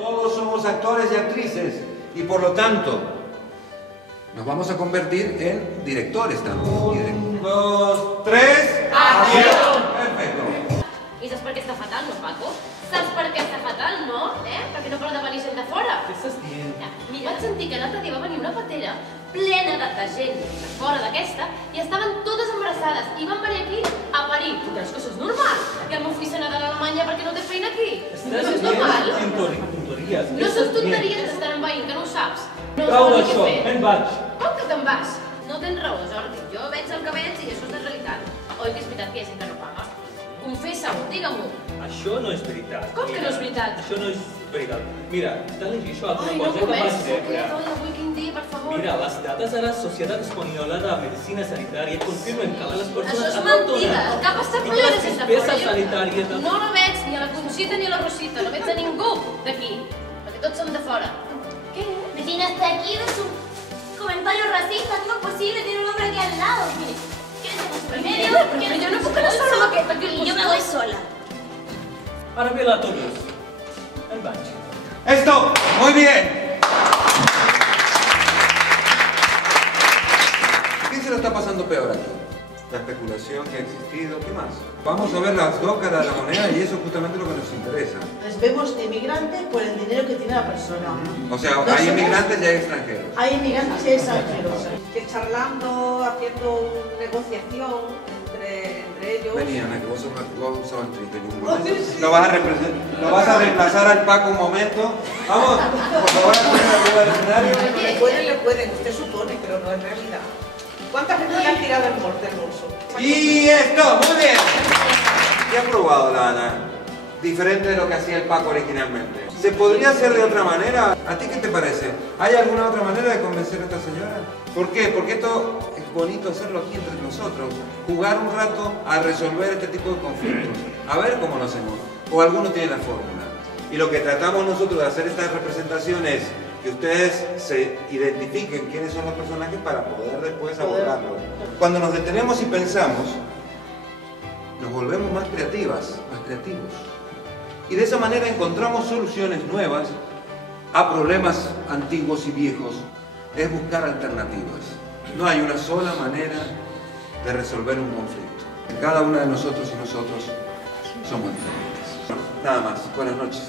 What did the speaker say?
Todos somos actores y actrices y por lo tanto nos vamos a convertir en directores también. 1, 2, 3... ¡Acció! Perfecte. I saps per què està fatal, no, Paco? Saps per què està fatal, no? Perquè no parla de venir gent de fora. Què estàs dient? Mira, vaig sentir que l'altre dia va venir una patera plena de gent de fora d'aquesta i estaven totes embarassades i van venir aquí a parir. Tu creus que això és normal? I el meu fill se n'ha d'anar a Alemanya perquè no té feina aquí? No és normal? En tonteries. No són tonteries d'estar envaint, que no ho saps. Prou d'això, me'n vaig. Com que te'n vas? No tens raó, Jordi. Jo veig el que veig i això és la realitat. Oi que és veritat que hi ha gent que no paga? Confessa-ho, digue-m'ho. Això no és veritat. Com que no és veritat? Això no és veritat. Mira, t'han llegit això alguna Ai, no cosa que vaig començo, veure. que ja avui quin dia, per favor. Mira, les dades de la Societat Espanyola de Medicina Sanitària confirmen que les persones Això és mentida. Cap està i plena les sense despeses sanitàries No la veig ni a la Conxita ni a la Rosita. No veig a ningú d'aquí. Perquè tots som de fora. ¿Qué? Vecina, hasta aquí de su comentario racista. ¿Cómo es posible tener un hombre aquí al lado? Mire, quédese con su remedio. Però jo no puc anar sola amb aquest Y yo me voy sola. Ara ve l'autobús. Me'n vaig. ¡Esto! ¡Muy bien! ¿Quién se lo está pasando peor aquí? La especulación que ha existido, ¿qué más? Vamos a ver las dos caras de la moneda y eso es justamente lo que nos interesa. Les vemos emigrantes por el dinero que tiene la persona. O sea, hay inmigrantes y hay extranjeros. Hay inmigrantes y hay extranjeros. Que charlando, haciendo negociación entre ellos. Vení, Ana, que vos sos actriz, vení un momento. Lo vas a reemplazar al Paco un momento. Vamos, por favor, a poner arriba del escenario. Le pueden, usted supone, pero no es realidad. ¿Cuántas veces le han tirado el molde del bolso? Y esto, muy bien. ¿Qué ha probado la Ana? Diferente de lo que hacía el Paco originalmente. ¿Se podría hacer de otra manera? ¿A ti qué te parece? ¿Hay alguna otra manera de convencer a esta señora? ¿Por qué? Porque esto es bonito hacerlo aquí entre nosotros. Jugar un rato a resolver este tipo de conflictos. A ver cómo lo hacemos. O alguno tiene la fórmula. Y lo que tratamos nosotros de hacer esta representación es que ustedes se identifiquen quiénes son los personajes para poder después abordarlo. Cuando nos detenemos y pensamos, nos volvemos más creativas, más creativos. Y de esa manera encontramos soluciones nuevas a problemas antiguos y viejos. Es buscar alternativas. No hay una sola manera de resolver un conflicto. Cada una de nosotros y nosotros somos diferentes. Nada más. Buenas noches.